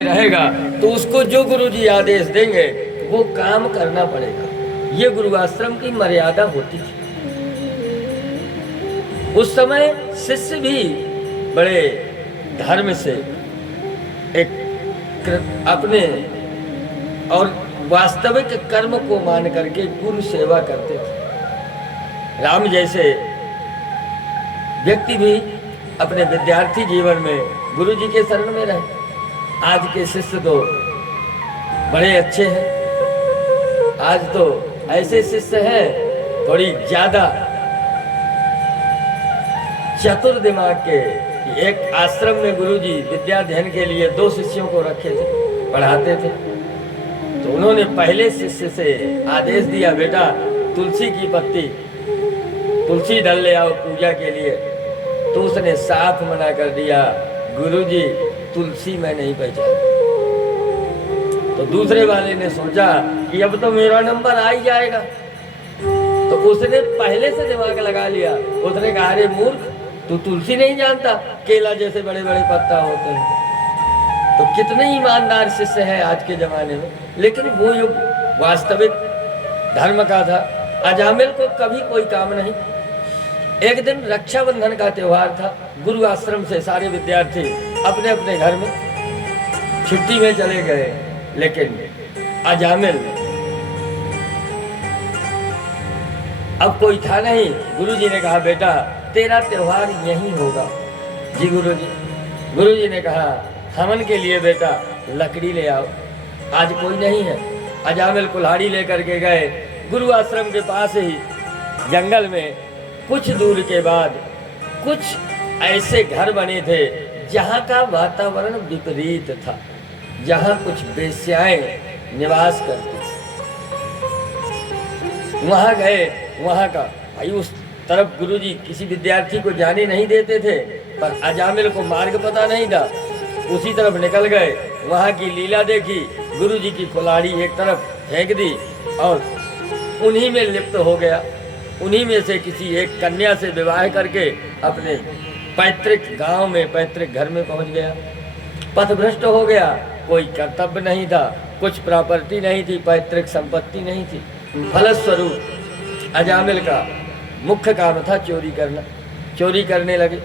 रहेगा तो उसको जो गुरुजी आदेश देंगे वो काम करना पड़ेगा। ये गुरु आश्रम की मर्यादा होती थी। उस समय शिष्य भी बड़े धर्म से एक अपने और वास्तविक कर्म को मान करके गुरु सेवा करते थे। राम जैसे व्यक्ति भी अपने विद्यार्थी जीवन में गुरु जी के शरण में रहे। आज के शिष्य तो बड़े अच्छे हैं। आज तो ऐसे शिष्य हैं थोड़ी ज्यादा चतुर दिमाग के। एक आश्रम में गुरुजी विद्या अध्ययन के लिए 2 शिष्यों को रखे थे, पढ़ाते थे। तो उन्होंने पहले शिष्य से आदेश दिया, बेटा तुलसी की पत्ती, तुलसी दल ले आओ पूजा के लिए। तो उसने साफ मना कर दिया, गुरुजी तुलसी मैं नहीं पहचान। तो दूसरे वाले ने सोचा कि अब तो मेरा नंबर आ ही जाएगा, तो उसने पहले से दिमाग लगा लिया। उसने कहा, अरे मूर्ख, तू तुलसी नहीं जानता, केला जैसे बड़े बड़े पत्ता होते हैं। तो कितने ईमानदार शिष्य हैं आज के जमाने में। लेकिन वो युग वास्तविक धर्म का था। अजामिल को कभी कोई काम नहीं। एक दिन रक्षाबंधन का त्योहार था। गुरु आश्रम से सारे विद्यार्थी अपने अपने घर में छुट्टी में चले गए। लेकिन अजामिल अब कोई था नहीं। गुरुजी ने कहा, बेटा तेरा त्योहार यहीं होगा। जी गुरुजी। गुरुजी ने कहा, हवन के लिए बेटा लकड़ी ले आओ। आज कोई नहीं है। अजामिल कुल्हाड़ी लेकर के गए। गुरु आश्रम के पास ही जंगल में कुछ दूर के बाद कुछ ऐसे घर बने थे जहाँ का वातावरण विपरीत था, जहाँ कुछ वेश्याएं निवास करती थी। वहाँ गए। वहाँ का भाई उस तरफ गुरुजी किसी विद्यार्थी को जाने नहीं देते थे, पर अजामिल को मार्ग पता नहीं था। उसी तरफ निकल गए। वहाँ की लीला देखी। गुरुजी की कुल्हाड़ी एक तरफ फेंक दी और उन्हीं में लिप्त हो गया। उन्हीं में से किसी एक कन्या से विवाह करके अपने पैतृक गांव में, पैतृक घर में पहुंच गया। पथभ्रष्ट हो गया। कोई कर्तव्य नहीं था, कुछ प्रॉपर्टी नहीं थी, पैतृक संपत्ति नहीं थी। फलस्वरूप अजामिल का मुख्य काम था चोरी करना। चोरी करने लगे।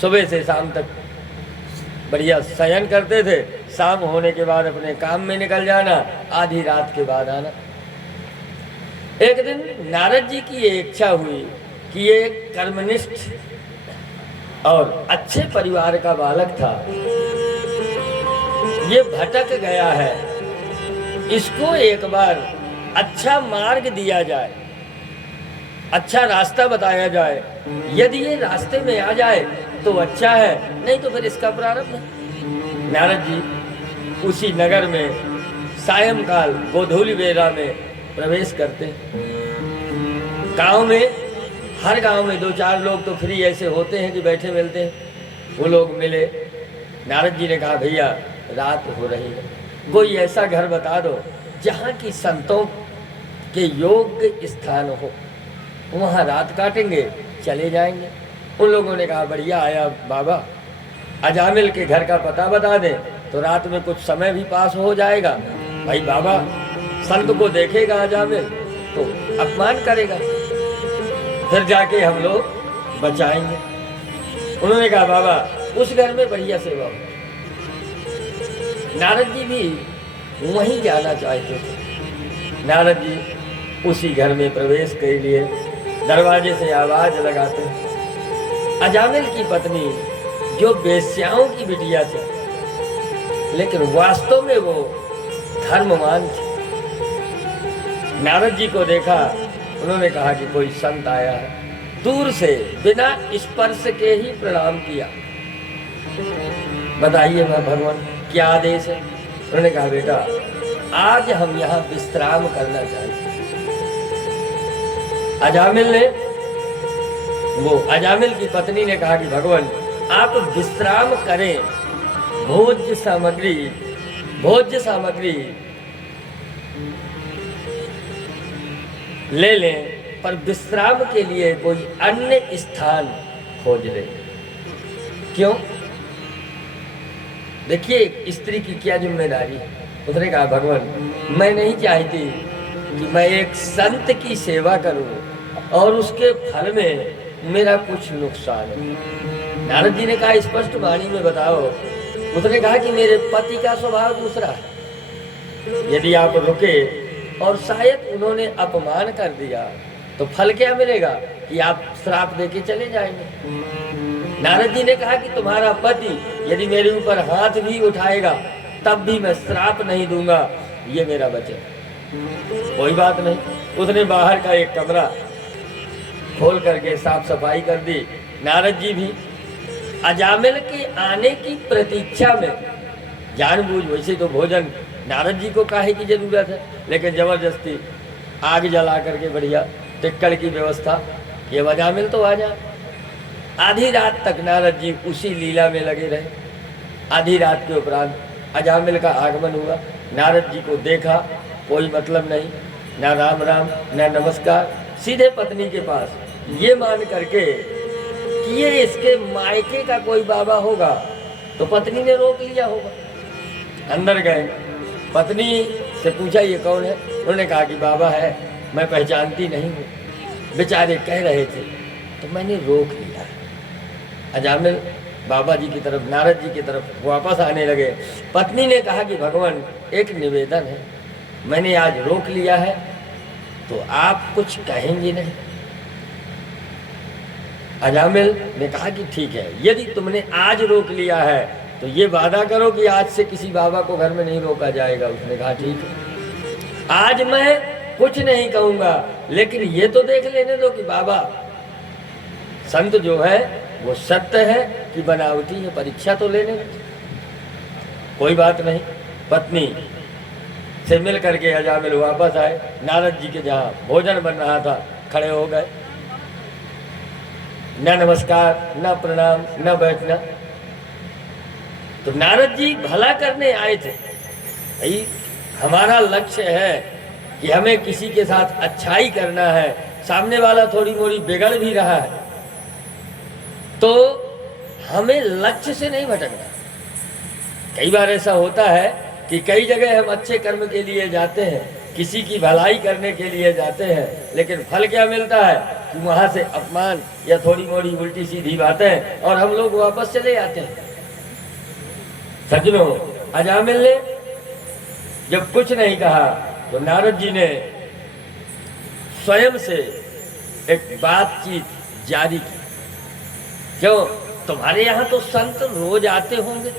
सुबह से शाम तक बढ़िया शयन करते थे। शाम होने के बाद अपने काम में निकल जाना, आधी रात के बाद आना। एक दिन नारद जी की ये इच्छा हुई कि ये एक कर्मनिष्ठ और अच्छे परिवार का बालक था, ये भटक गया है, इसको एक बार अच्छा मार्ग दिया जाए, अच्छा रास्ता बताया जाए। यदि ये रास्ते में आ जाए तो अच्छा है, नहीं तो फिर इसका प्रारंभ है। नारद जी उसी नगर में सायंकाल गोधूली बेला में प्रवेश करते। गांव में, हर गांव में 2-4 लोग तो फ्री ऐसे होते हैं कि बैठे मिलते हैं। वो लोग मिले। नारद जी ने कहा, भैया रात हो रही है, कोई ऐसा घर बता दो जहाँ की संतों के योग्य स्थान हो, वहाँ रात काटेंगे, चले जाएंगे। उन लोगों ने कहा, बढ़िया आया बाबा, अजामिल के घर का पता बता दें तो रात में कुछ समय भी पास हो जाएगा। भाई बाबा, संत को देखेगा अजामिल तो अपमान करेगा, फिर जाके हम लोग बचाएंगे। उन्होंने कहा, बाबा उस घर में बढ़िया सेवा हो। नारद जी भी वहीं जाना चाहते थे। नारद जी उसी घर में प्रवेश कर लिए। दरवाजे से आवाज लगाते। अजामिल की पत्नी जो वेश्याओं की बिटिया थी, लेकिन वास्तव में वो धर्मवान थी। नारद जी को देखा। उन्होंने कहा कि कोई संत आया है। दूर से बिना स्पर्श के ही प्रणाम किया। बताइए भगवान क्या आदेश है? उन्होंने कहा, बेटा आज हम यहाँ विश्राम करना चाहते हैं। अजामिल की पत्नी ने कहा कि भगवान आप विश्राम करें, भोज्य सामग्री ले लें, पर विश्राम के लिए कोई अन्य स्थान खोज लें। क्यों? देखिए स्त्री की क्या जिम्मेदारी है। उसने कहा भगवान मैं नहीं चाहती कि मैं एक संत की सेवा करूं और उसके फल में मेरा कुछ नुकसान हो। नारद जी ने कहा स्पष्ट वाणी में बताओ। उसने कहा कि मेरे पति का स्वभाव दूसरा है। यदि आप रुके और शायद उन्होंने अपमान कर दिया तो फल क्या मिलेगा कि आप श्राप देके चले जाएंगे। नारद जी ने कहा कि तुम्हारा पति यदि मेरे ऊपर हाथ भी उठाएगा तब भी मैं श्राप नहीं दूंगा, ये मेरा वचन। कोई बात नहीं। उसने बाहर का एक कमरा खोल करके साफ सफाई कर दी। नारद जी भी अजामिल के आने की प्रतीक्षा में जानबूझ, वैसे तो भोजन नारद जी को काहे की जरूरत है, लेकिन जबरदस्ती आग जला करके बढ़िया टिक्कड़ की व्यवस्था, ये अजामिल तो आ जाए। आधी रात तक नारद जी उसी लीला में लगे रहे। आधी रात के उपरांत अजामिल का आगमन हुआ। नारद जी को देखा, कोई मतलब नहीं, ना राम राम ना नमस्कार, सीधे पत्नी के पास, ये मान करके कि ये इसके मायके का कोई बाबा होगा तो पत्नी ने रोक लिया होगा। अंदर गए, पत्नी से पूछा ये कौन है। उन्होंने कहा कि बाबा है, मैं पहचानती नहीं हूँ, बेचारे कह रहे थे तो मैंने रोक लिया। अजामिल बाबा जी की तरफ, नारद जी की तरफ वापस आने लगे। पत्नी ने कहा कि भगवान एक निवेदन है, मैंने आज रोक लिया है तो आप कुछ कहेंगे नहीं। अजामिल ने कहा कि ठीक है, यदि तुमने आज रोक लिया है तो ये वादा करो कि आज से किसी बाबा को घर में नहीं रोका जाएगा। उसने कहा ठीक है, आज मैं कुछ नहीं कहूँगा, लेकिन ये तो देख लेने दो कि बाबा संत जो है वो सत्य है कि बनावटी है, परीक्षा तो लेने दो। कोई बात नहीं। पत्नी से मिल करके अजामिल वापस आए। नारद जी के जहाँ भोजन बन रहा था खड़े हो गए, न नमस्कार न प्रणाम न बैठना। तो नारद जी भला करने आए थे। भाई हमारा लक्ष्य है कि हमें किसी के साथ अच्छाई करना है, सामने वाला थोड़ी मोड़ी बिगड़ भी रहा है तो हमें लक्ष्य से नहीं भटकना। कई बार ऐसा होता है कि कई जगह हम अच्छे कर्म के लिए जाते हैं, किसी की भलाई करने के लिए जाते हैं, लेकिन फल क्या मिलता है कि वहाँ से अपमान या थोड़ी मोड़ी उल्टी सीधी बातें और हम लोग वापस चले आते हैं। सज्जनों, अजामिल ने जब कुछ नहीं कहा तो नारद जी ने स्वयं से एक बातचीत जारी की। क्यों, तुम्हारे यहाँ तो संत रोज आते होंगे,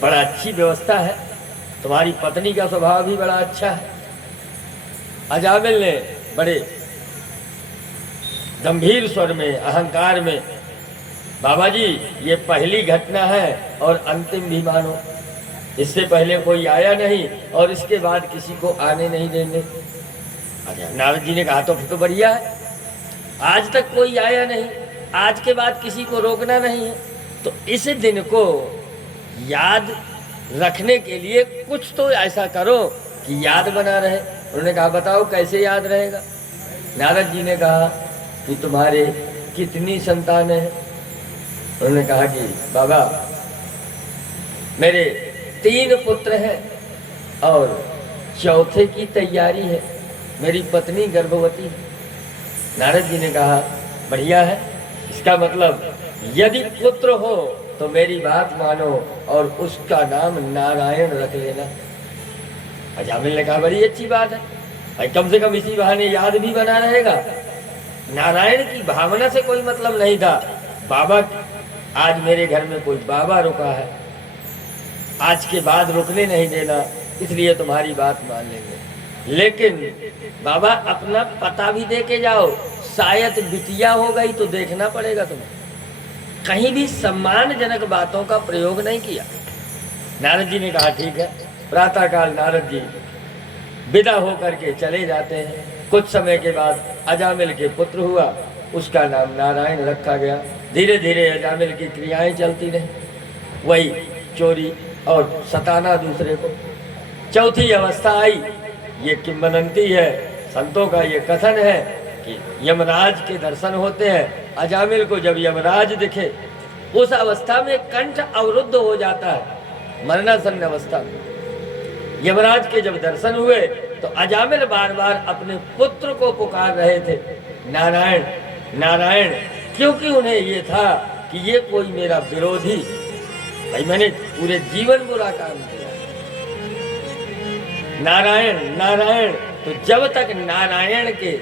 बड़ा अच्छी व्यवस्था है, तुम्हारी पत्नी का स्वभाव भी बड़ा अच्छा है। अजामिल ने बड़े गंभीर स्वर में, अहंकार में, बाबा जी ये पहली घटना है और अंतिम भी मानो, इससे पहले कोई आया नहीं और इसके बाद किसी को आने नहीं देंगे। नारद जी ने कहा तो फिर तो बढ़िया है, आज तक कोई आया नहीं, आज के बाद किसी को रोकना नहीं है, तो इस दिन को याद रखने के लिए कुछ तो ऐसा करो कि याद बना रहे। उन्होंने कहा बताओ कैसे याद रहेगा। नारद जी ने कहा कि तुम्हारे कितनी संतानें हैं। उन्होंने कहा कि बाबा मेरे 3 पुत्र हैं और चौथे की तैयारी है, मेरी पत्नी गर्भवती है। नारद जी ने कहा बढ़िया है, इसका मतलब यदि पुत्र हो तो मेरी बात मानो और उसका नाम नारायण रख लेना। अजामिल ने कहा बड़ी अच्छी बात है भाई, कम से कम इसी बहाने याद भी बना रहेगा। नारायण की भावना से कोई मतलब नहीं था। बाबा, आज मेरे घर में कोई बाबा रुका है, आज के बाद रुकने नहीं देना, इसलिए तुम्हारी बात मान लेंगे, लेकिन बाबा अपना पता भी दे के जाओ, शायद बिटिया हो गई तो देखना पड़ेगा तुम्हें। कहीं भी सम्मानजनक बातों का प्रयोग नहीं किया। नारद जी ने कहा ठीक है। प्रातःकाल नारद जी विदा होकर के चले जाते हैं। कुछ समय के बाद अजामिल के पुत्र हुआ, उसका नाम नारायण रखा गया। धीरे धीरे अजामिल की क्रियाएं चलती रही, वही चोरी और सताना दूसरे को। चौथी अवस्था आई, ये किंवदंती है, संतों का ये कथन है कि यमराज के दर्शन होते हैं। अजामिल को जब यमराज दिखे, उस अवस्था में कंठ अवरुद्ध हो जाता है, मरणासन्न अवस्था में। यमराज के जब दर्शन हुए तो अजामिल बार बार अपने पुत्र को पुकार रहे थे, नारायण नारायण, क्योंकि उन्हें ये था कि ये कोई मेरा विरोधी, भाई मैंने पूरे जीवन बुरा काम किया, नारायण नारायण। तो जब तक नारायण के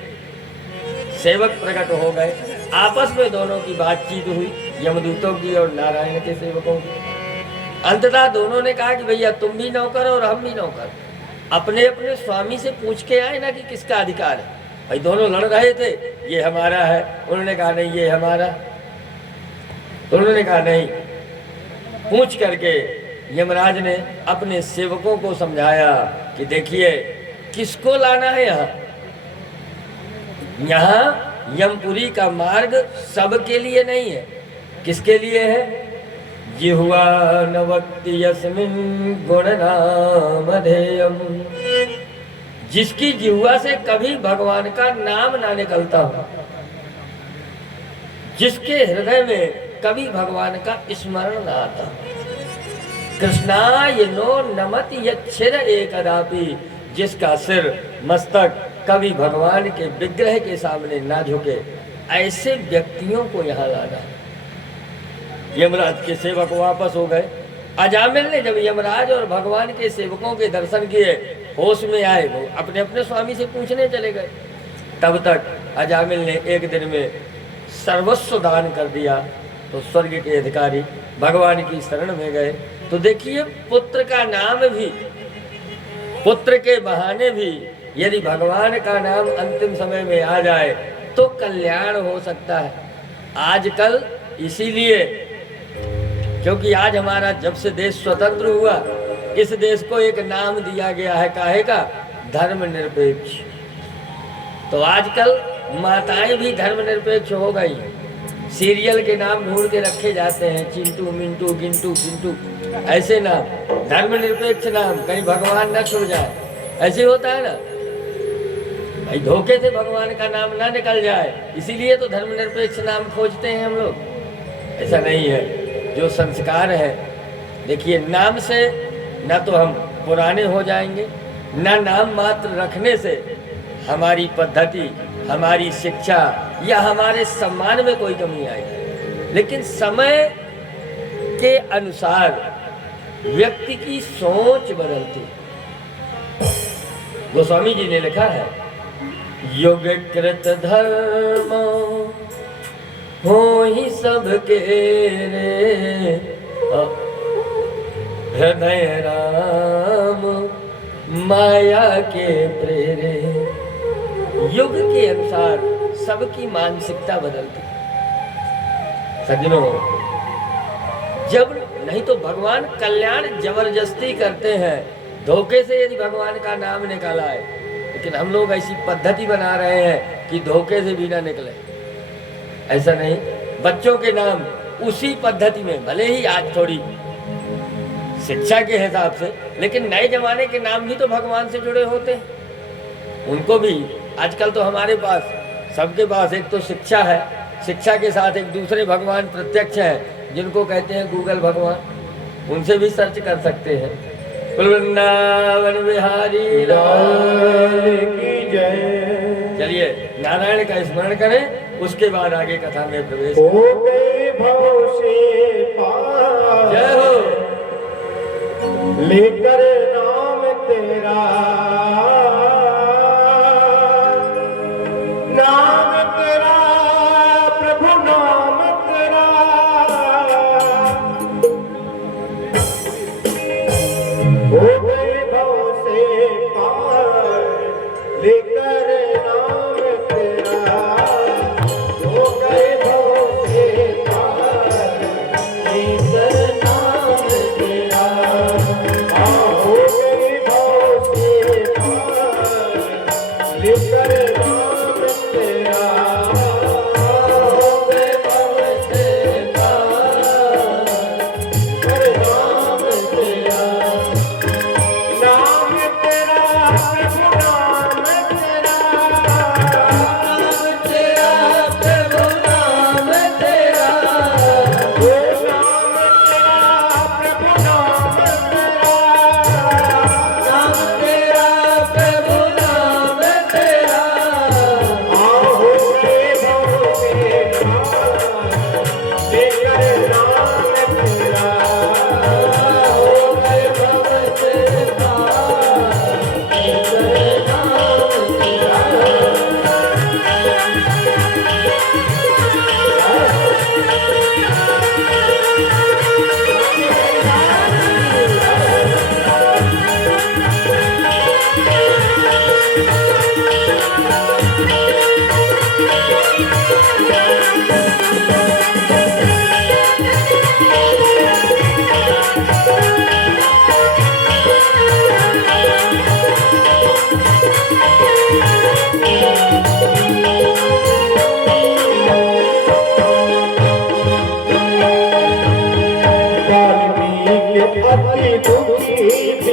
सेवक प्रकट हो गए, आपस में दोनों की बातचीत हुई, यमदूतों की और नारायण के सेवकों की। अंततः दोनों ने कहा कि भैया तुम भी नौकर और हम भी नौकर, अपने अपने स्वामी से पूछ के आए ना कि किसका अधिकार है। भाई दोनों लड़ रहे थे, ये हमारा है, उन्होंने कहा नहीं ये हमारा, तो उन्होंने कहा नहीं। पूछ करके यमराज ने अपने सेवकों को समझाया कि देखिए किसको लाना है यहाँ, यहाँ यमपुरी का मार्ग सबके लिए नहीं है। किसके लिए है? जिह्वा न वक्ति यस्मिन् गुणनामधेयम्, जिसकी जिह्वा से कभी भगवान का नाम ना निकलता हो, जिसके हृदय में कभी भगवान का स्मरण ना आता। कृष्णाय नो नमति यच्छिर एकदापि, जिसका सिर मस्तक कभी भगवान के विग्रह के सामने ना झुके, ऐसे व्यक्तियों को यहाँ लाना है। यमराज के सेवक वापस हो गए। अजामिल ने जब यमराज और भगवान के सेवकों के दर्शन किए, होश में आए, वो अपने अपने स्वामी से पूछने चले गए। तब तक अजामिल ने एक दिन में सर्वस्व दान कर दिया, तो स्वर्ग के अधिकारी भगवान की शरण में गए। तो देखिए पुत्र का नाम भी, पुत्र के बहाने भी यदि भगवान का नाम अंतिम समय में आ जाए तो कल्याण हो सकता है। आजकल इसीलिए, क्योंकि आज हमारा जब से देश स्वतंत्र हुआ, इस देश को एक नाम दिया गया है, काहे का? धर्मनिरपेक्ष। तो आजकल माताएं भी धर्मनिरपेक्ष हो गई। सीरियल के नाम ढूंढ के रखे जाते हैं, चिंटू मिंटू गिंटू पिंटू, ऐसे नाम, धर्मनिरपेक्ष नाम, कहीं भगवान न छुड़ जाए। ऐसे होता है ना भाई, धोखे से भगवान का नाम ना निकल जाए, इसीलिए तो धर्मनिरपेक्ष नाम खोजते हैं हम लोग। ऐसा नहीं है। जो संस्कार है, देखिए नाम से न तो हम पुराने हो जाएंगे, न नाम मात्र रखने से हमारी पद्धति, हमारी शिक्षा या हमारे सम्मान में कोई कमी आएगी, लेकिन समय के अनुसार व्यक्ति की सोच बदलती। गोस्वामी जी ने लिखा है, युग कृत धर्म हो ही सबके रे, हृदय राम माया के प्रेरे। युग के अनुसार सबकी मानसिकता बदलती। सज्जनों, जब नहीं तो भगवान कल्याण जबरदस्ती करते हैं, धोखे से यदि भगवान का नाम निकाला है, लेकिन हम लोग ऐसी पद्धति बना रहे हैं कि धोखे से भी ना निकले। ऐसा नहीं, बच्चों के नाम उसी पद्धति में, भले ही आज थोड़ी शिक्षा के हिसाब से, लेकिन नए जमाने के नाम भी तो भगवान से जुड़े होते हैं। उनको भी आजकल तो हमारे पास, सबके पास एक तो शिक्षा है, शिक्षा के साथ एक दूसरे भगवान प्रत्यक्ष हैं, जिनको कहते हैं गूगल भगवान, उनसे भी सर्च कर सकते हैं। वृंदावन बिहारी लाल की जय। चलिए नारायण का स्मरण करें, उसके बाद आगे कथा में प्रवेश। हो गए भव से पार, जय हो। लेकर नाम तेरा, नाम तेरा प्रभु, नाम तेरा। हो गए भव से पार, लेकर नाम तेरा। हो गए भव से पार, लेकर नाम तेरा। हो गए भव से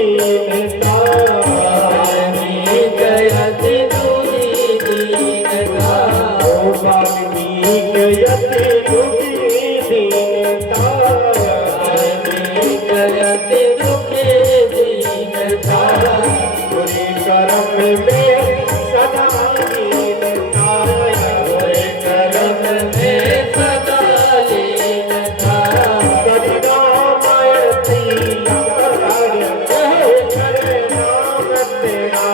दीनता वाल्मीकि अति दुखी दीनता ओ वाल्मीकि अति दुखी दीनता वाल्मीकि अति दुखी दीनता बुरे कर्म में सदा लीनता बुरे कर्म में सदा लीनता करुणामयति अवतार करे नाम तेरा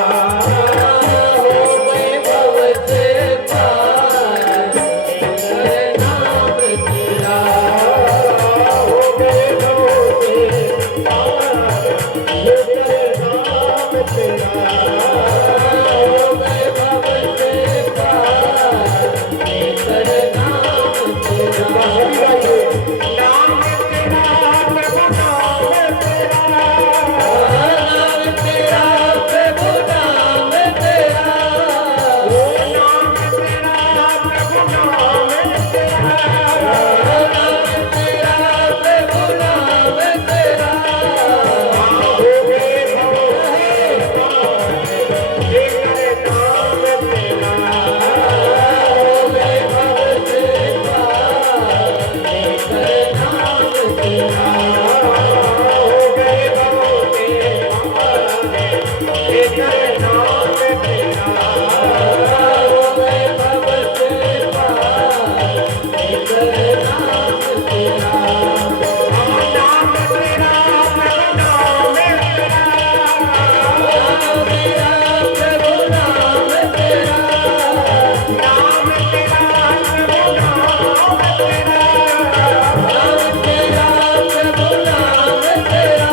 हो गए भव से पार तेरे नाम तेरा हो गए भव से पार तेरे नाम तेरा हो गए भव से पार तेरे नाम तेरा नाम तेरा प्रभु नाम तेरा नाम तेरा प्रभु नाम तेरा हो गए भव से पार तेरे नाम तेरा हो गए भव से पार तेरे नाम तेरा नाम तेरा प्रभु नाम तेरा नाम तेरा प्रभु नाम तेरा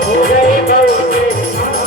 हो गए भव से पार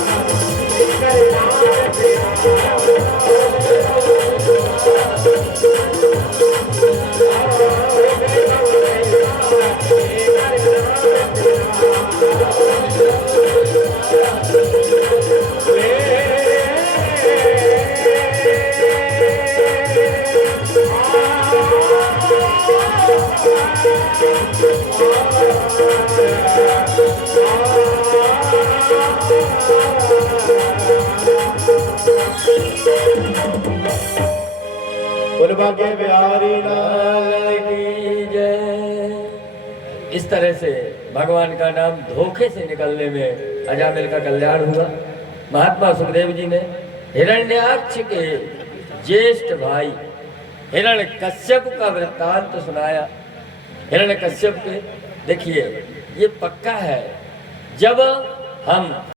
बोल भाग्य बिहारी लाल लाल की जय। इस तरह से भगवान का नाम धोखे से निकलने में अजामिल का कल्याण हुआ। महात्मा सुखदेव जी ने हिरण्याक्ष के ज्येष्ठ भाई हिरण्यकश्यप का वृत्तांत सुनाया। हिरण्यकश्यप के देखिए ये पक्का है, जब हम